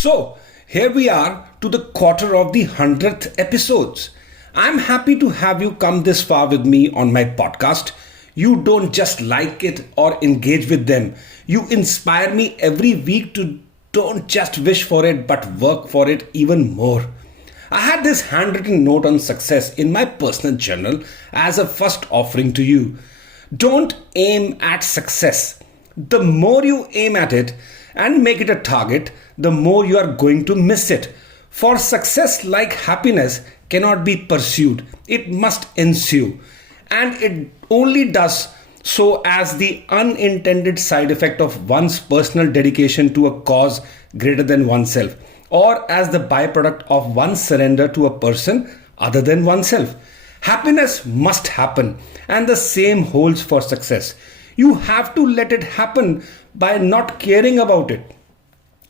So, here we are to the quarter of the 100th episodes. I'm happy to have you come this far with me on my podcast. You don't just like it or engage with them. You inspire me every week to don't just wish for it but work for it even more. I had this handwritten note on success in my personal journal as a first offering to you. Don't aim at success. The more you aim at it and make it a target, the more you are going to miss it. For success, like happiness, cannot be pursued, it must ensue. And it only does so as the unintended side effect of one's personal dedication to a cause greater than oneself, or as the byproduct of one's surrender to a person other than oneself. Happiness must happen, and the same holds for success. You have to let it happen by not caring about it.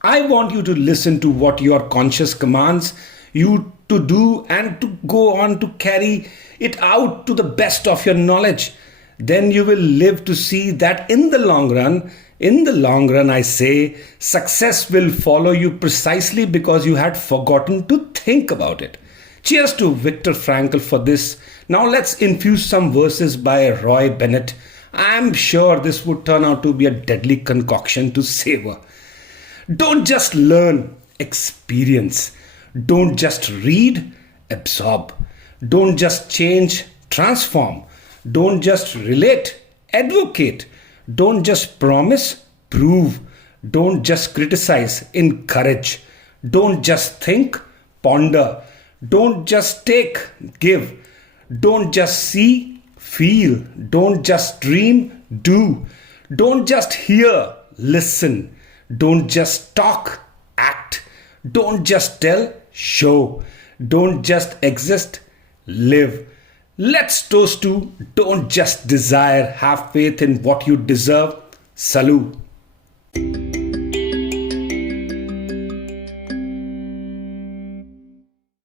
I want you to listen to what your conscious commands you to do and to go on to carry it out to the best of your knowledge. Then you will live to see that in the long run, I say, success will follow you precisely because you had forgotten to think about it. Cheers to Viktor Frankl for this. Now let's infuse some verses by Roy Bennett. I'm sure this would turn out to be a deadly concoction to savor. Don't just learn, experience. Don't just read, absorb. Don't just change, transform. Don't just relate, advocate. Don't just promise, prove. Don't just criticize, encourage. Don't just think, ponder. Don't just take, give. Don't just see, feel. Don't just dream, do. Don't just hear, listen. Don't just talk, act. Don't just tell, show. Don't just exist, live. Let's toast to don't just desire, have faith in what you deserve. Salut.